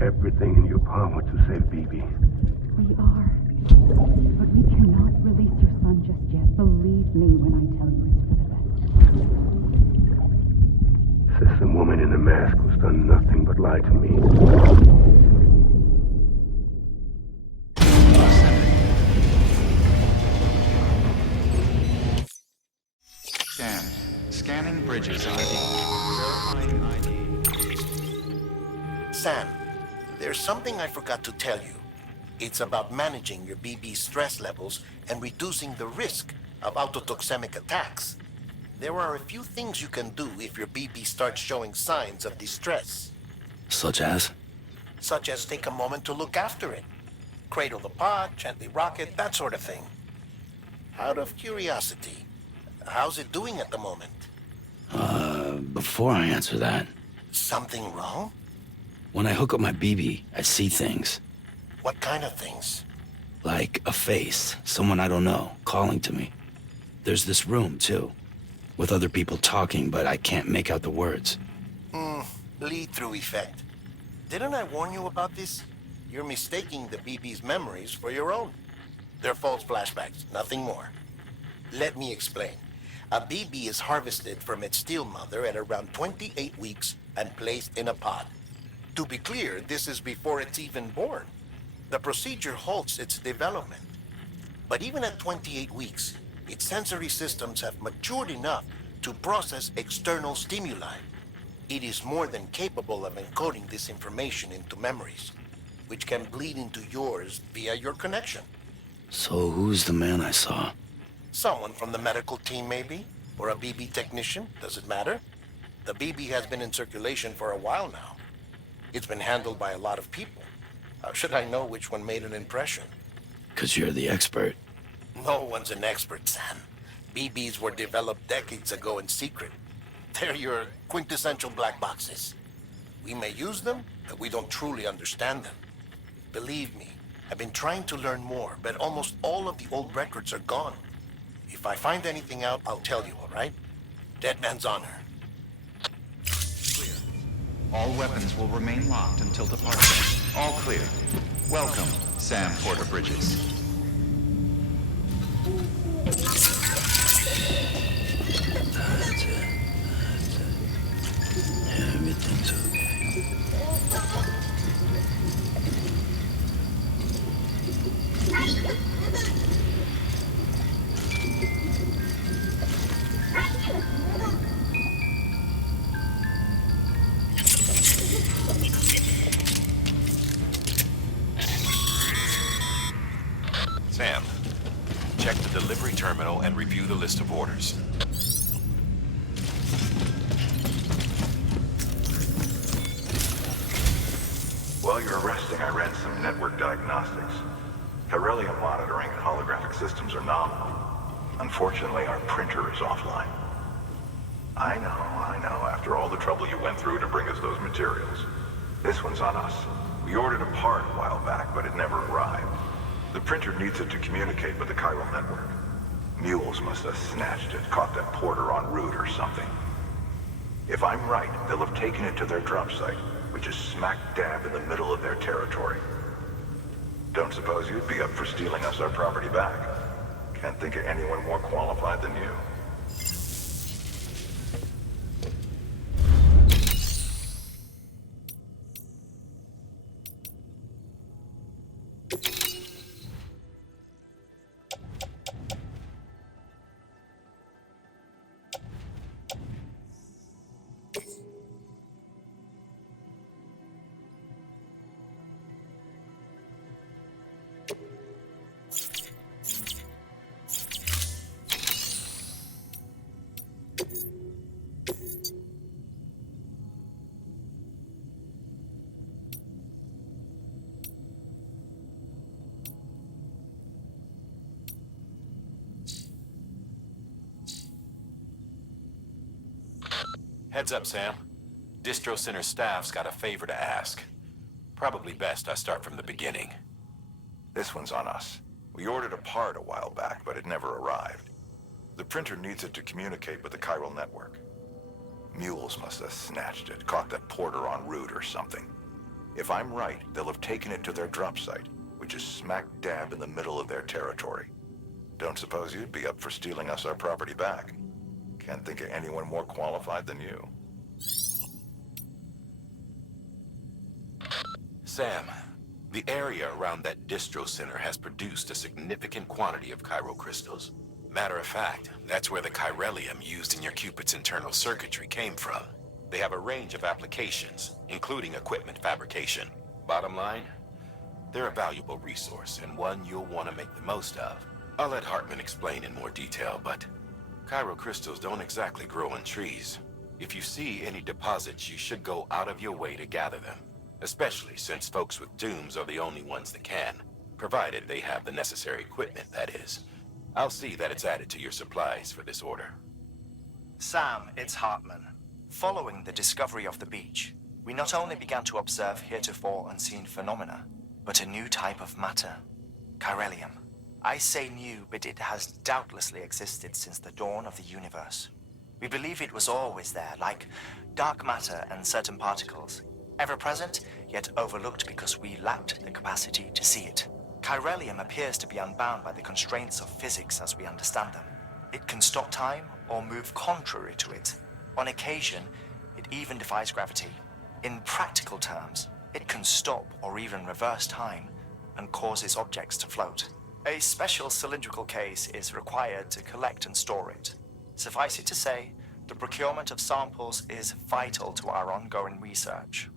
Everything in your power to save Bibi. We are. But we cannot release your son just yet. Believe me when I tell you it's for the best. Says some woman in a mask who's done nothing but lie to me. Scanning bridges ID. Verifying ID. Sam, there's something I forgot to tell you. It's about managing your BB stress levels and reducing the risk of autotoxemic attacks. There are a few things you can do if your BB starts showing signs of distress. Such as? Such as take a moment to look after it. Cradle the pod, gently rock it, that sort of thing. Out of curiosity, how's it doing at the moment? Before I answer that, Something wrong? when I hook up my BB, I see things. What kind of things? Like a face, someone I don't know, calling to me. There's this room, too, with other people talking, but I can't make out the words. Lead-through effect. Didn't I warn you about this? You're mistaking the BB's memories for your own. They're false flashbacks, nothing more. Let me explain. A BB is harvested from its steel mother at around 28 weeks and placed in a pod. To be clear, this is before it's even born. The procedure halts its development. But even at 28 weeks, its sensory systems have matured enough to process external stimuli. It is more than capable of encoding this information into memories, which can bleed into yours via your connection. So who's the man I saw? Someone from the medical team, maybe? Or a BB technician? Does it matter? The BB has been in circulation for a while now. It's been handled by a lot of people. How should I know which one made an impression? 'Cause you're the expert. No one's an expert, Sam. BBs were developed decades ago in secret. They're your quintessential black boxes. We may use them, but we don't truly understand them. Believe me, I've been trying to learn more, but almost all of the old records are gone. If I find anything out, I'll tell you, all right? Dead man's honor. Clear. All weapons will remain locked until departure. All clear. Welcome, Sam Porter Bridges. That's it. Everything's okay. Sam, check the delivery terminal and review the list of orders. While you're resting, I ran some network diagnostics. Beryllium monitoring and holographic systems are nominal. Unfortunately, our printer is offline. I know. After all the trouble you went through to bring us those materials. This one's on us. We ordered a part a while back, but it never arrived. The printer needs it to communicate with the chiral network. Mules must have snatched it, caught that porter en route or something. If I'm right, they'll have taken it to their drop site, which is smack dab in the middle of their territory. Don't suppose you'd be up for stealing us our property back? Can't think of anyone more qualified than you. Heads up, Sam. Distro Center staff's got a favor to ask. Probably best I start from the beginning. This one's on us. We ordered a part a while back, but it never arrived. The printer needs it to communicate with the chiral network. Mules must have snatched it, caught that porter en route or something. If I'm right, they'll have taken it to their drop site, which is smack dab in the middle of their territory. Don't suppose you'd be up for stealing us our property back? Can't think of anyone more qualified than you. Sam, the area around that distro center has produced a significant quantity of chiral crystals. Matter of fact, that's where the chiralium used in your Cupid's internal circuitry came from. They have a range of applications, including equipment fabrication. Bottom line, they're a valuable resource and one you'll want to make the most of. I'll let Hartman explain in more detail, but Crystals don't exactly grow on trees. If you see any deposits, you should go out of your way to gather them. Especially since folks with tombs are the only ones that can. Provided they have the necessary equipment, that is. I'll see that it's added to your supplies for this order. Sam, it's Hartman. Following the discovery of the beach, we not only began to observe heretofore unseen phenomena, but a new type of matter. Chiralium. I say new, but it has doubtlessly existed since the dawn of the universe. We believe it was always there, like dark matter and certain particles. Ever present, yet overlooked because we lacked the capacity to see it. Chiralium appears to be unbound by the constraints of physics as we understand them. It can stop time or move contrary to it. On occasion, it even defies gravity. In practical terms, it can stop or even reverse time and causes objects to float. A special cylindrical case is required to collect and store it. Suffice it to say, the procurement of samples is vital to our ongoing research.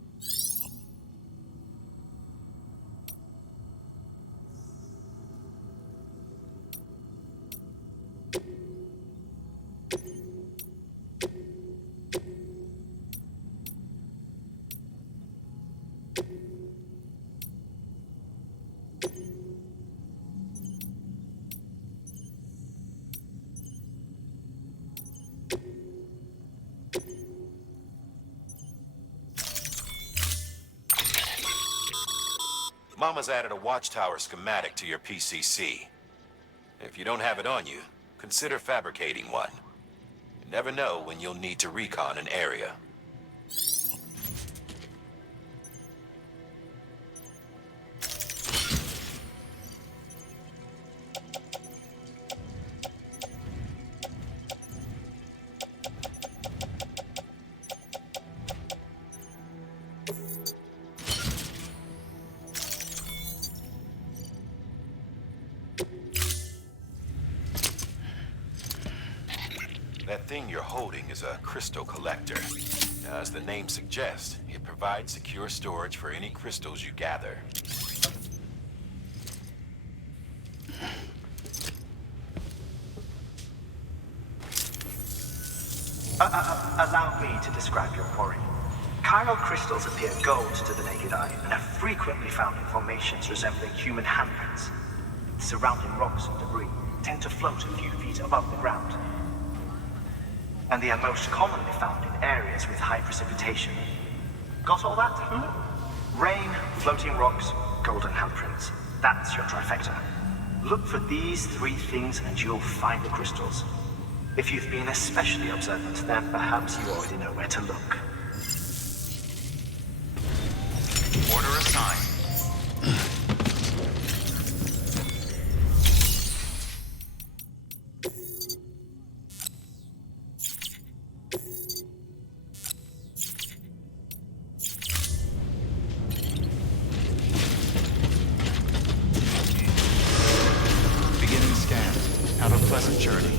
Mama's added a watchtower schematic to your PCC. If you don't have it on you, consider fabricating one. You never know when you'll need to recon an area. That thing you're holding is a crystal collector. Now, as the name suggests, it provides secure storage for any crystals you gather. Allow me to describe your quarry. Chiral crystals appear gold to the naked eye and are frequently found in formations resembling human handprints. Surrounding rocks and debris tend to float a few feet above the ground. And they are most commonly found in areas with high precipitation. Got all that? Rain, floating rocks, golden handprints. That's your trifecta. Look for these three things and you'll find the crystals. If you've been especially observant, then perhaps you already know where to look. Order assigned. Beginning scan. Have a pleasant journey.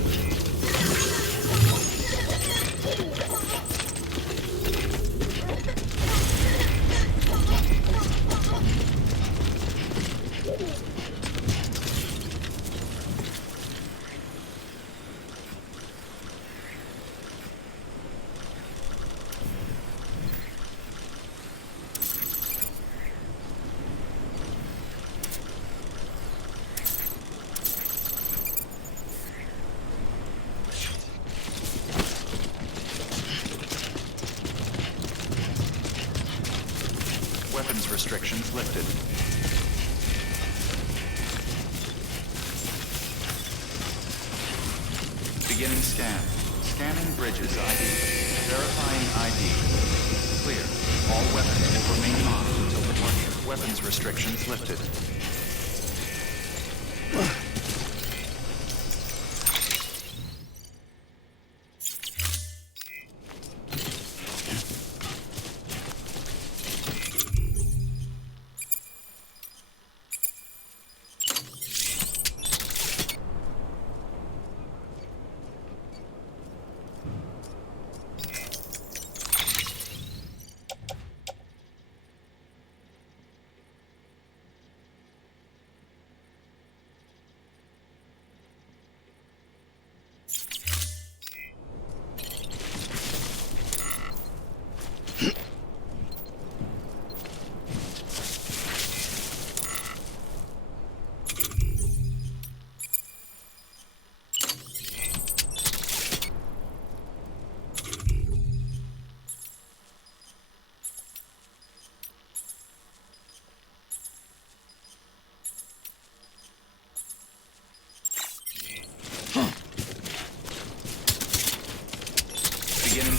Weapons restrictions lifted. Beginning scan. Scanning bridges ID. Verifying ID. Clear. All weapons will remain locked until departure. Weapons restrictions lifted.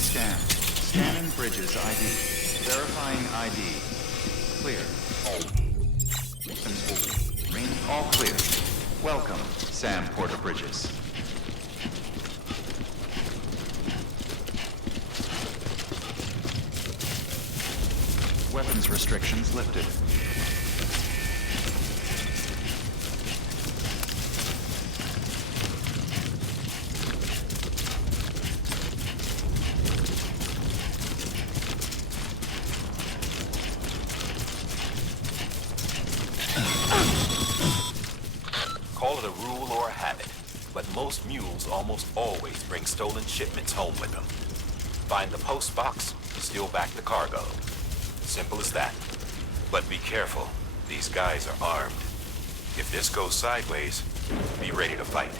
Scan. Scanning bridges ID. Verifying ID. Clear. All clear. Welcome, Sam Porter Bridges. Weapons restrictions lifted. Call it a rule or a habit, but most mules almost always bring stolen shipments home with them. Find the post box, steal back the cargo. Simple as that. But be careful. These guys are armed. If this goes sideways, be ready to fight.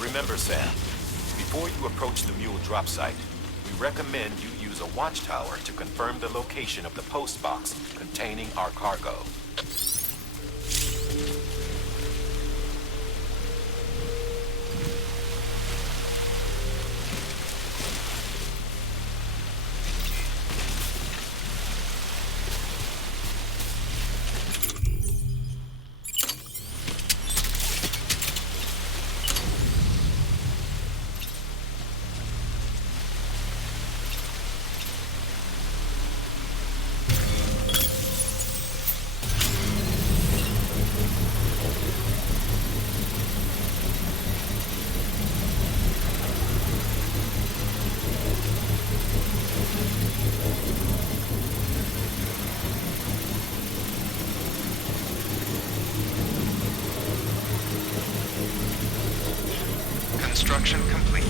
Remember, Sam, before you approach the mule drop site, we recommend you use a watchtower to confirm the location of the post box containing our cargo. Construction complete.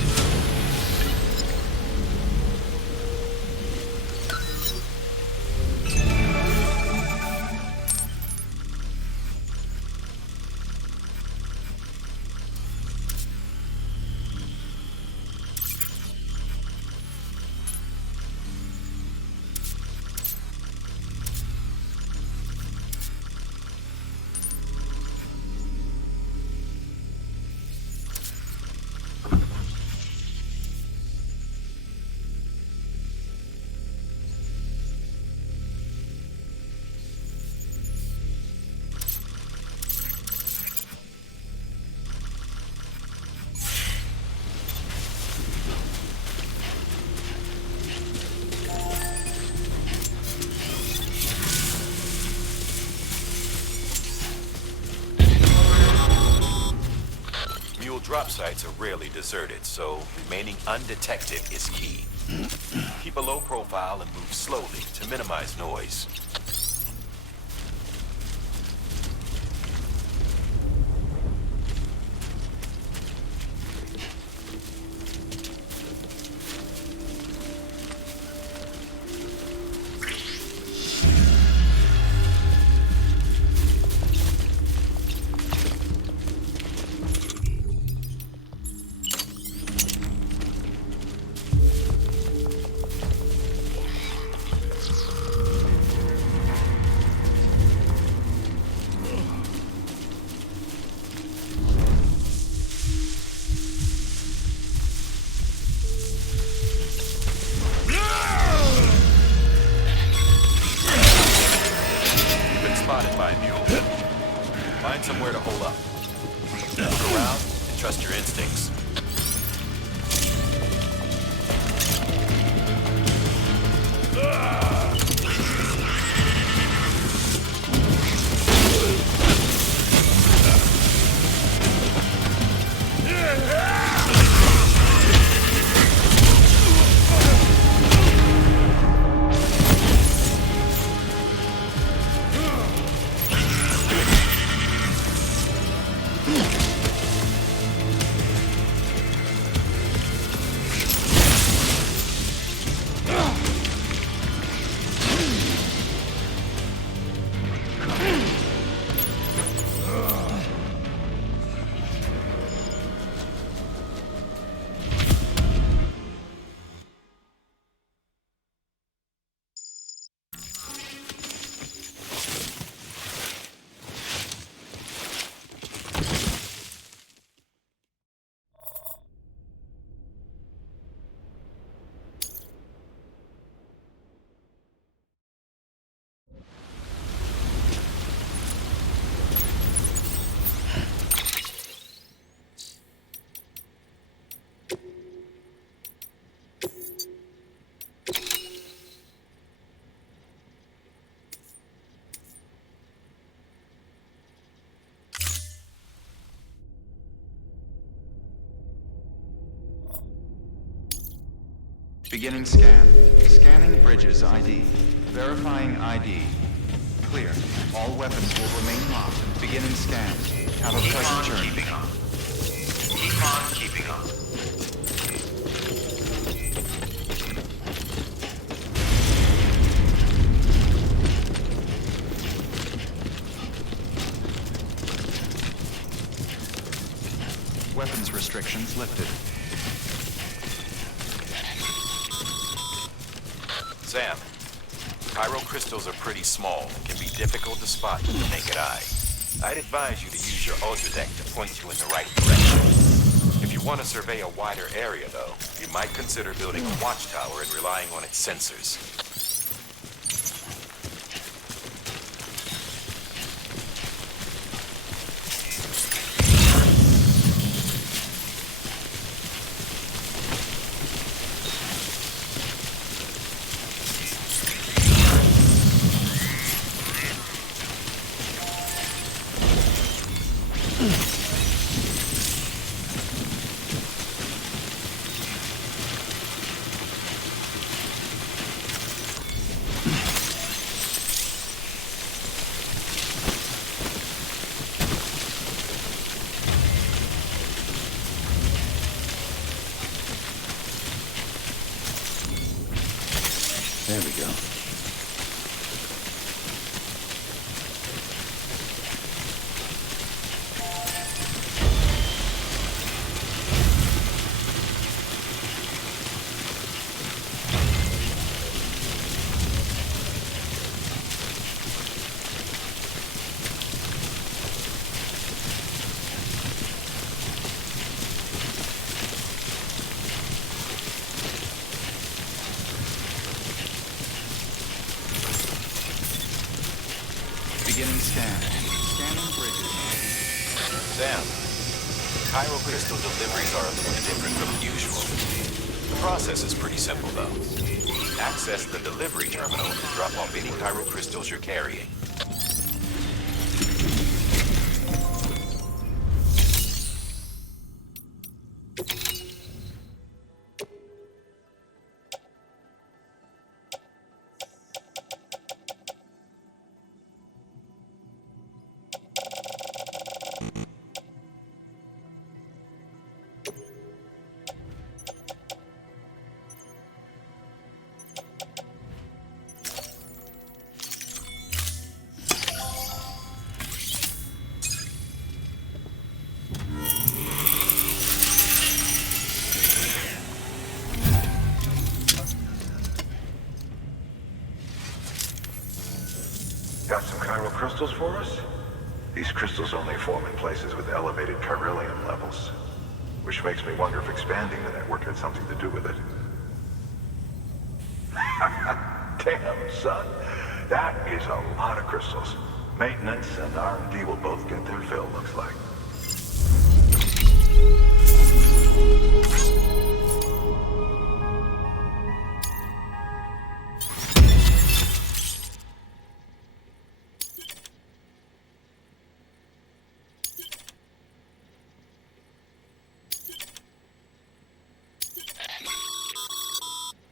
Drop sites are rarely deserted, so remaining undetected is key. Keep a low profile and move slowly to minimize noise. Spotted by a mule. Find somewhere to hole up. Look around and trust your instincts. Beginning scan. Scanning bridges ID. Verifying ID. Clear. All weapons will remain locked. Beginning scan. Have a pleasant journey. Keeping up. Keep on keeping up. Weapons restrictions lifted. Sam, Cairo crystals are pretty small and can be difficult to spot with the naked eye. I'd advise you to use your ultradeck to point you in the right direction. If you want to survey a wider area, though, you might consider building a watchtower and relying on its sensors. There we go. Beginning scan. Scanning bridges. Sam, Cairo crystal deliveries are a little different from usual. The process is pretty simple, though. Access the delivery terminal to drop off any Cairo crystals you're carrying. Got some chiral crystals for us? These crystals only form in places with elevated chiralium levels, which makes me wonder if expanding the network had something to do with it. Damn, son. That is a lot of crystals. Maintenance and R&D will both get their fill, looks like.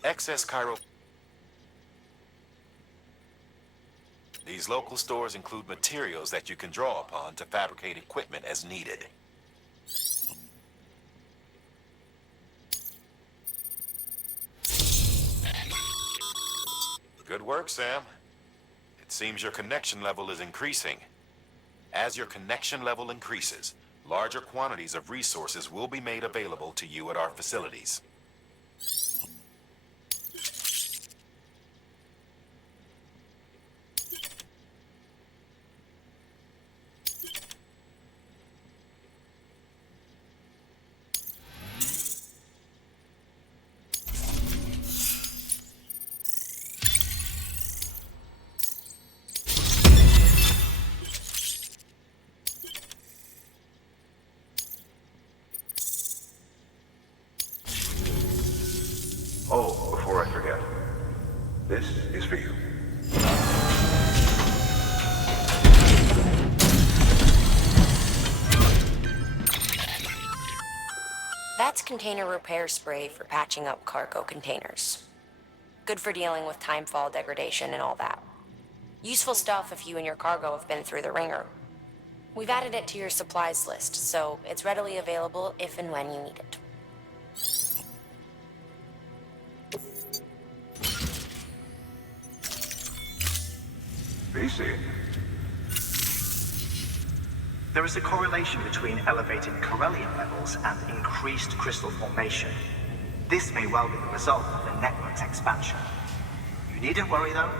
Excess chiral. These local stores include materials that you can draw upon to fabricate equipment as needed. Good work, Sam. It seems your connection level is increasing. As your connection level increases, larger quantities of resources will be made available to you at our facilities. Oh, before I forget, this is for you. That's container repair spray for patching up cargo containers. Good for dealing with timefall degradation and all that. Useful stuff if you and your cargo have been through the ringer. We've added it to your supplies list, so it's readily available if and when you need it. BC. There is a correlation between elevated chiralium levels and increased crystal formation. This may well be the result of the network's expansion. You needn't worry though,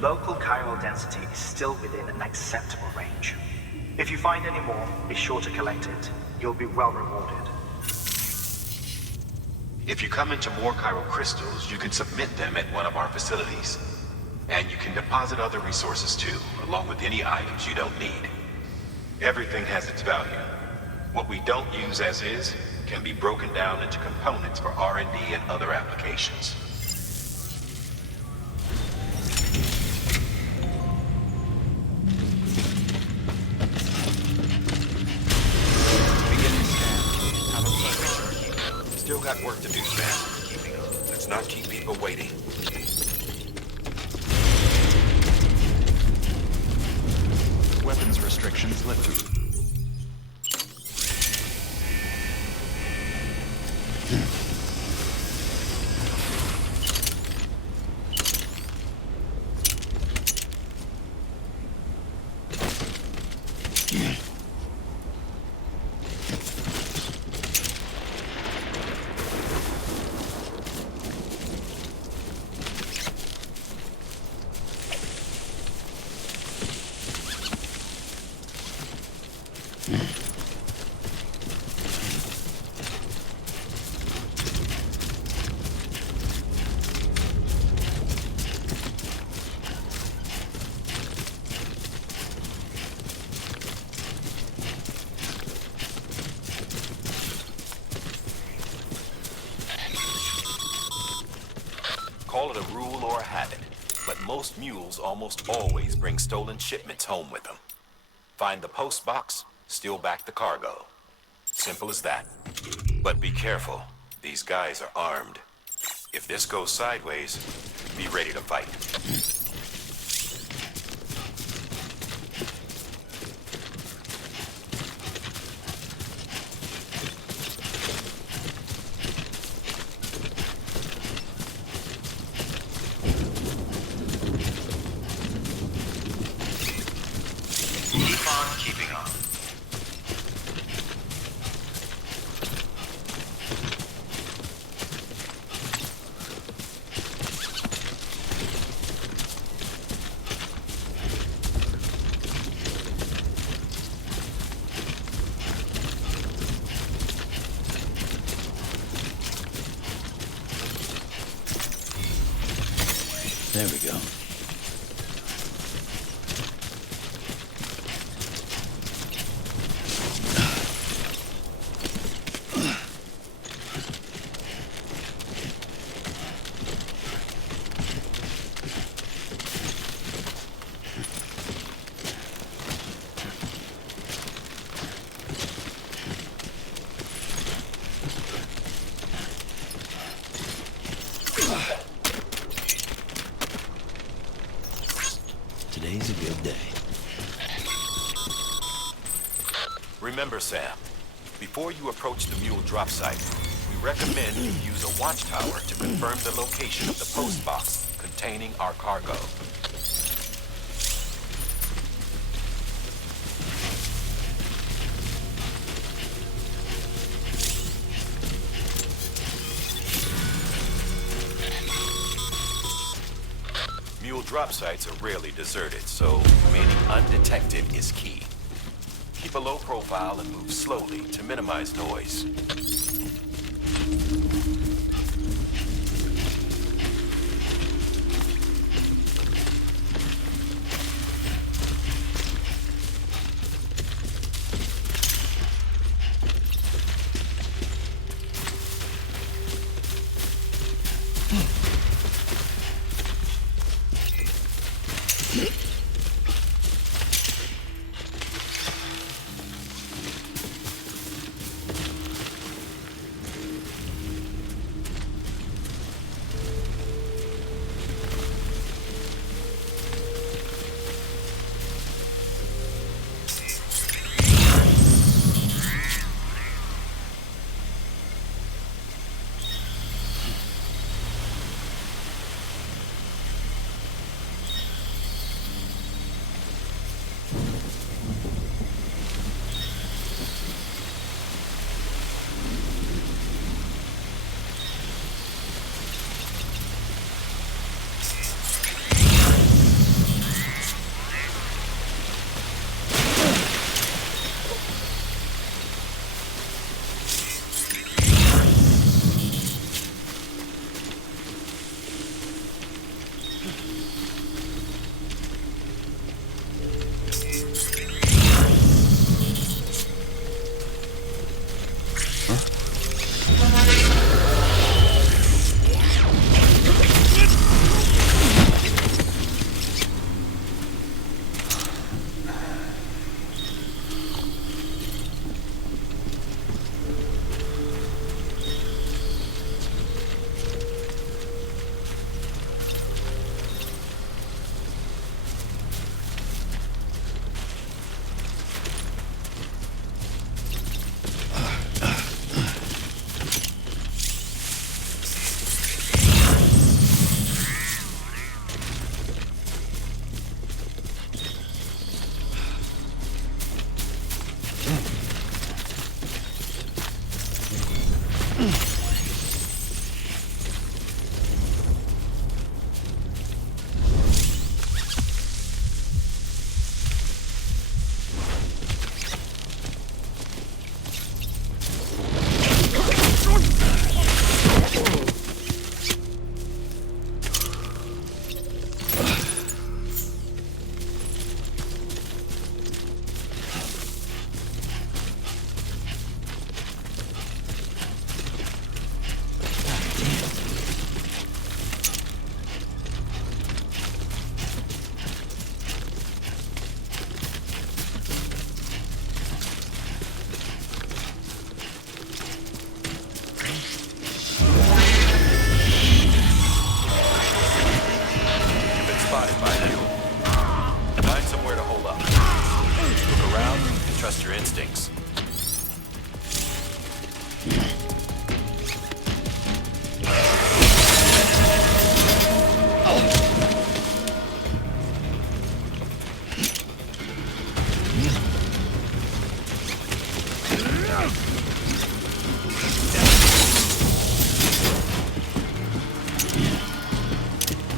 local chiral density is still within an acceptable range. If you find any more, be sure to collect it. You'll be well rewarded. If you come into more chiral crystals, you can submit them at one of our facilities. And you can deposit other resources too, along with any items you don't need. Everything has its value. What we don't use as is can be broken down into components for R&D and other applications. Beginning scan. Have a Still got work to do, Sam. Let's not keep people waiting. weapons restrictions lifted. Call it a rule or a habit, but most mules almost always bring stolen shipments home with them. Find the post box, steal back the cargo. Simple as that. But be careful. These guys are armed. If this goes sideways, be ready to fight. Keep on keeping on. There we go. Today's a good day. Remember, Sam, before you approach the mule drop site, we recommend you use a watchtower to confirm the location of the post box containing our cargo. Mule drop sites are rarely deserted, so remaining undetected is key. Keep a low profile and move slowly to minimize noise.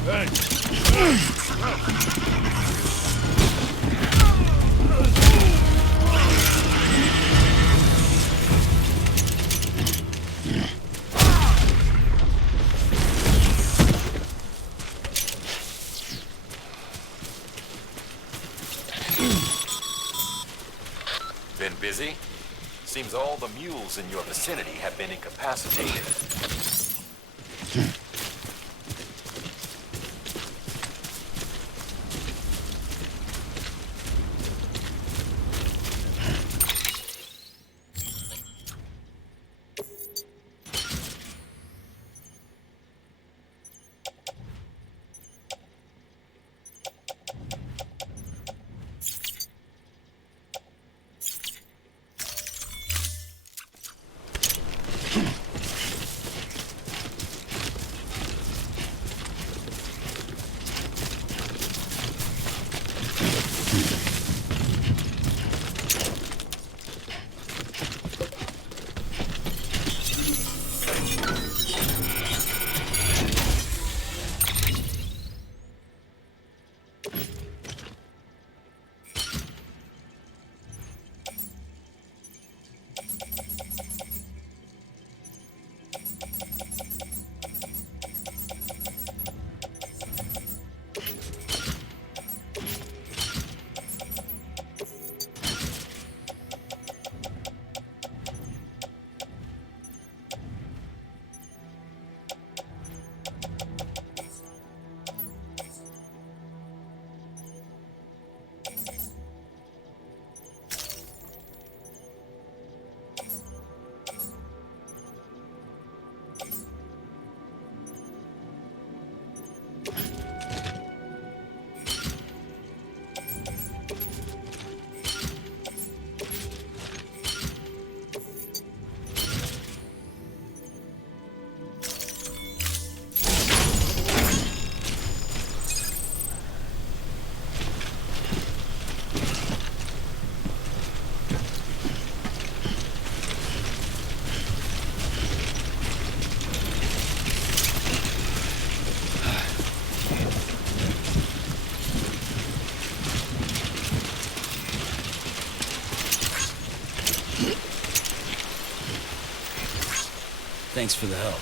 Been busy? Seems all the mules in your vicinity have been incapacitated. Thanks for the help.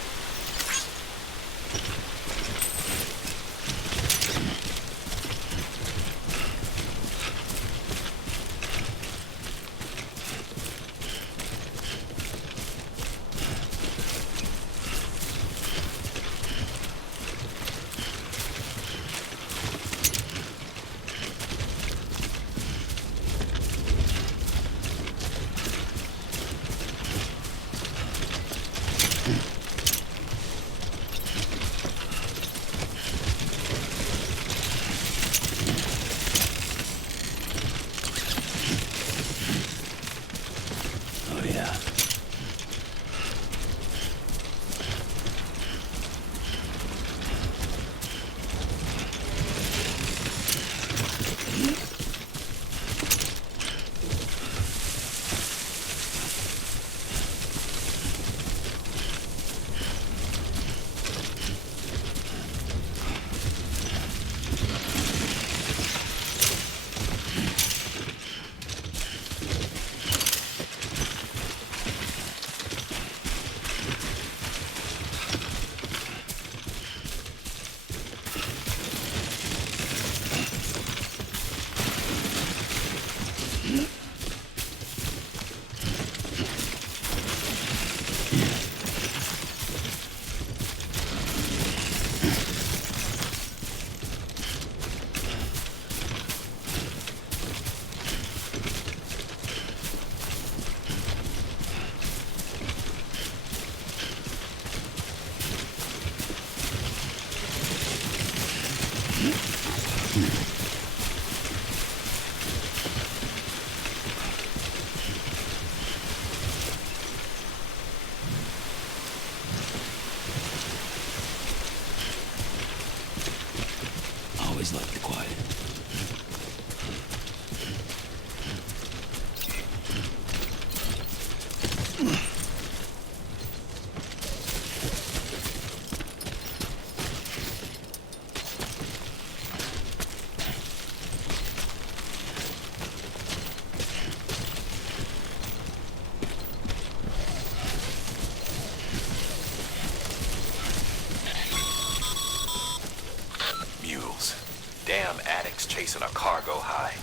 Damn addicts chasing a cargo high.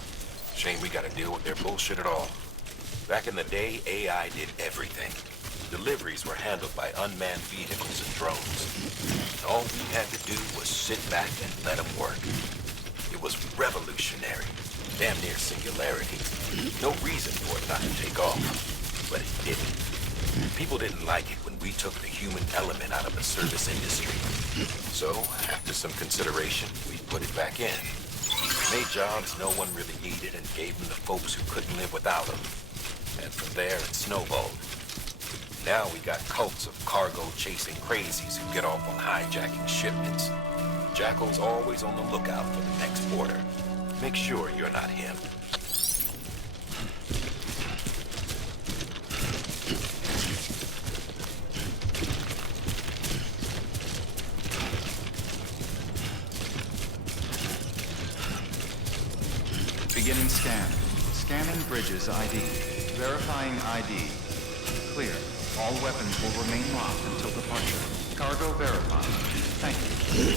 Shame we gotta deal with their bullshit at all. Back in the day, AI did everything. Deliveries were handled by unmanned vehicles and drones. All we had to do was sit back and let them work. It was revolutionary. Damn near singularity. No reason for it not to take off. But it didn't. People didn't like it when we took the human element out of the service industry. So, after some consideration, we put it back in. Made jobs no one really needed and gave them to folks who couldn't live without them. And from there, it snowballed. Now we got cults of cargo-chasing crazies who get off on hijacking shipments. Jackal's always on the lookout for the next order. Make sure you're not him. Beginning scan. Scanning bridges ID. Verifying ID. Clear. All weapons will remain locked until departure. Cargo verified. Thank you.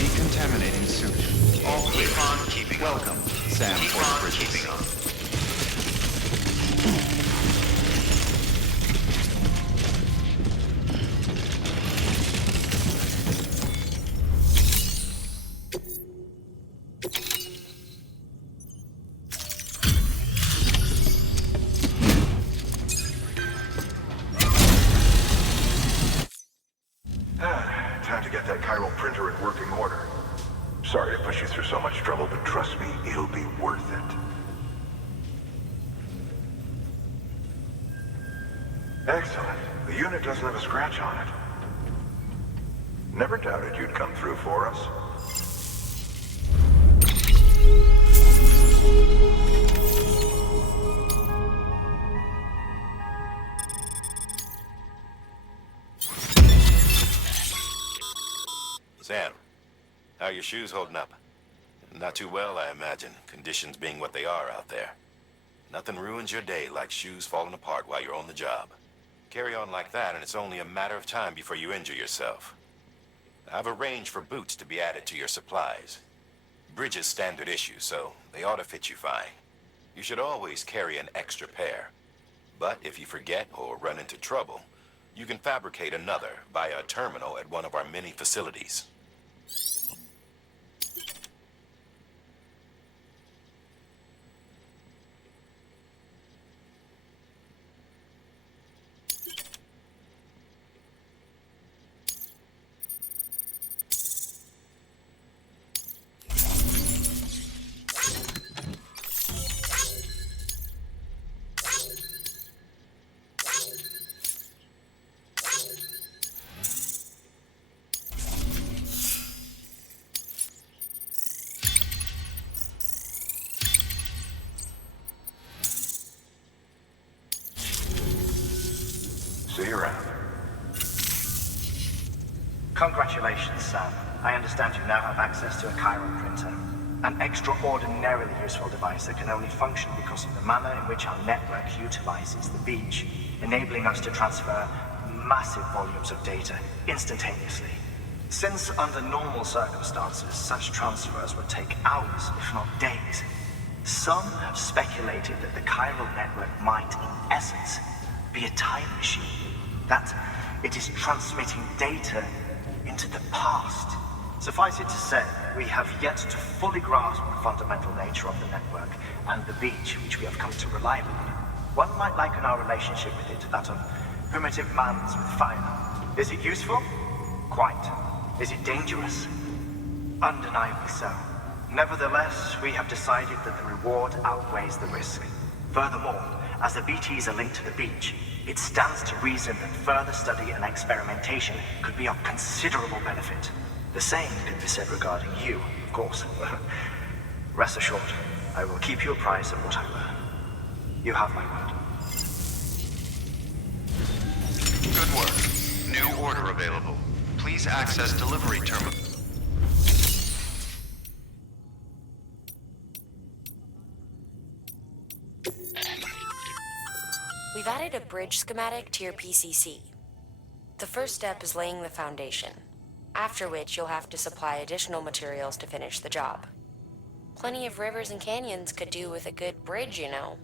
Decontaminating suit. All clear. Keep on keeping on. Welcome, Sam. Keep Fort on Bridges. keeping on. Time to get that chiral printer in working order. Sorry to push you through so much trouble, but trust me, it'll be worth it. Excellent. The unit doesn't have a scratch on it. Never doubted you'd come through for us. Sam, how are your shoes holding up? Not too well, I imagine, conditions being what they are out there. Nothing ruins your day like shoes falling apart while you're on the job. Carry on like that, and it's only a matter of time before you injure yourself. I've arranged for boots to be added to your supplies. Bridges standard issue, so they ought to fit you fine. You should always carry an extra pair. But if you forget or run into trouble, you can fabricate another via a terminal at one of our many facilities. See you around. Congratulations, Sam. I understand you now have access to a chiral printer. An extraordinarily useful device that can only function because of the manner in which our network utilizes the beach, enabling us to transfer massive volumes of data instantaneously. Since under normal circumstances, such transfers would take hours, if not days, some have speculated that the chiral network might, in essence, be a time machine. That it is transmitting data into the past. Suffice it to say, we have yet to fully grasp the fundamental nature of the network and the beach which we have come to rely upon. One might liken our relationship with it to that of primitive mans with fire. Is it useful? Quite. Is it dangerous? Undeniably so. Nevertheless, we have decided that the reward outweighs the risk. Furthermore, as the BTs are linked to the beach, it stands to reason that further study and experimentation could be of considerable benefit. The same could be said regarding you, of course. Rest assured, I will keep you apprised of what I learn. You have my word. Good work. New order available. Please access delivery terminal. We've added a bridge schematic to your PCC. The first step is laying the foundation, after which you'll have to supply additional materials to finish the job. Plenty of rivers and canyons could do with a good bridge, you know.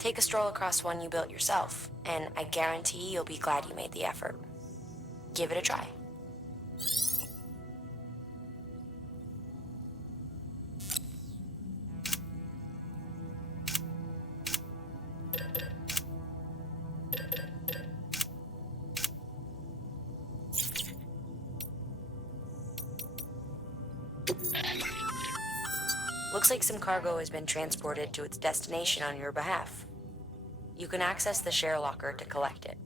Take a stroll across one you built yourself, and I guarantee you'll be glad you made the effort. Give it a try. Looks like some cargo has been transported to its destination on your behalf. You can access the share locker to collect it.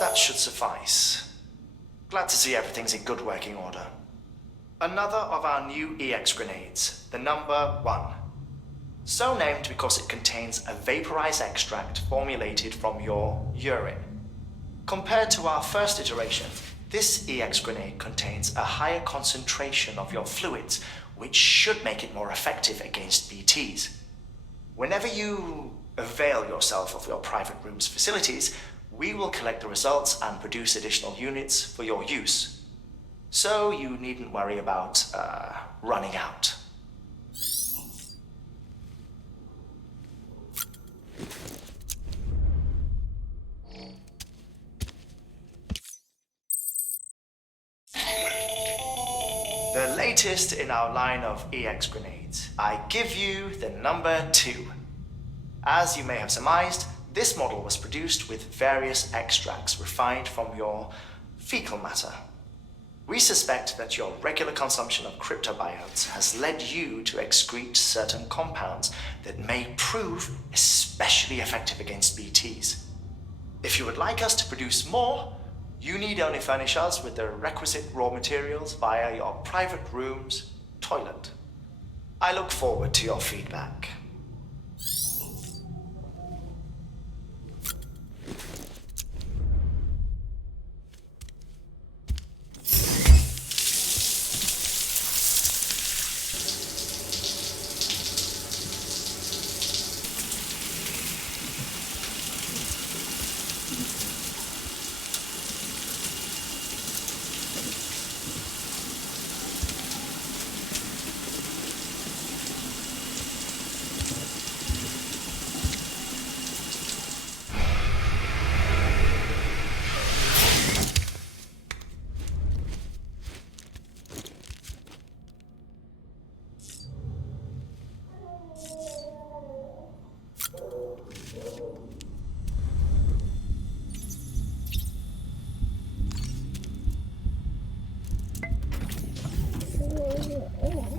That should suffice. Glad to see everything's in good working order. Another of our new EX grenades, the number 1. So named because it contains a vaporized extract formulated from your urine. Compared to our first iteration, this EX grenade contains a higher concentration of your fluids, which should make it more effective against BTs. Whenever you avail yourself of your private room's facilities, we will collect the results and produce additional units for your use. So you needn't worry about, running out. The latest in our line of EX grenades. I give you the number 2. As you may have surmised, this model was produced with various extracts refined from your fecal matter. We suspect that your regular consumption of cryptobiotes has led you to excrete certain compounds that may prove especially effective against BTs. If you would like us to produce more, you need only furnish us with the requisite raw materials via your private room's toilet. I look forward to your feedback.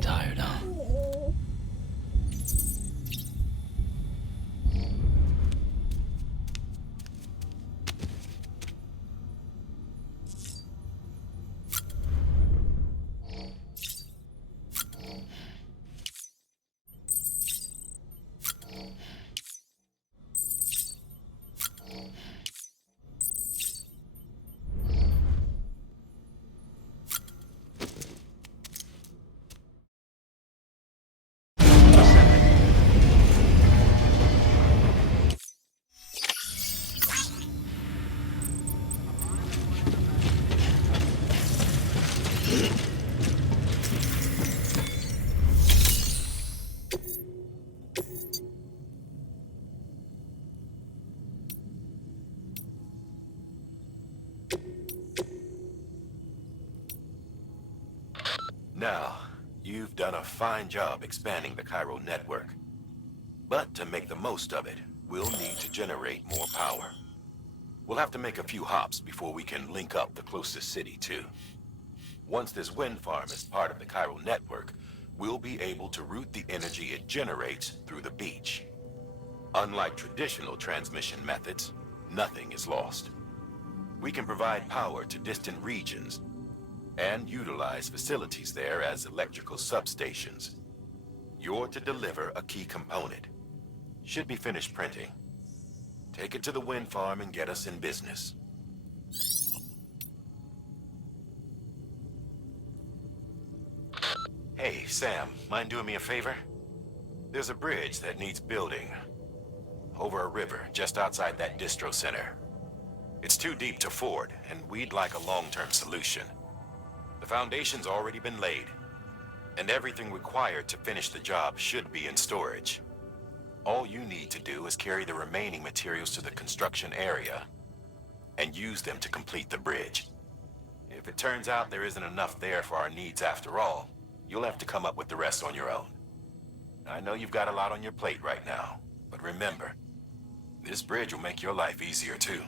Tired, huh? Now, you've done a fine job expanding the Cairo network. But to make the most of it, we'll need to generate more power. We'll have to make a few hops before we can link up the closest city, too. Once this wind farm is part of the Cairo network, we'll be able to route the energy it generates through the beach. Unlike traditional transmission methods, nothing is lost. We can provide power to distant regions and utilize facilities there as electrical substations. You're to deliver a key component. Should be finished printing. Take it to the wind farm and get us in business. Hey, Sam, mind doing me a favor? There's a bridge that needs building. Over a river, just outside that distro center. It's too deep to ford, and we'd like a long-term solution. The foundation's already been laid, and everything required to finish the job should be in storage. All you need to do is carry the remaining materials to the construction area and use them to complete the bridge. If it turns out there isn't enough there for our needs after all, you'll have to come up with the rest on your own. I know you've got a lot on your plate right now, but remember, this bridge will make your life easier too.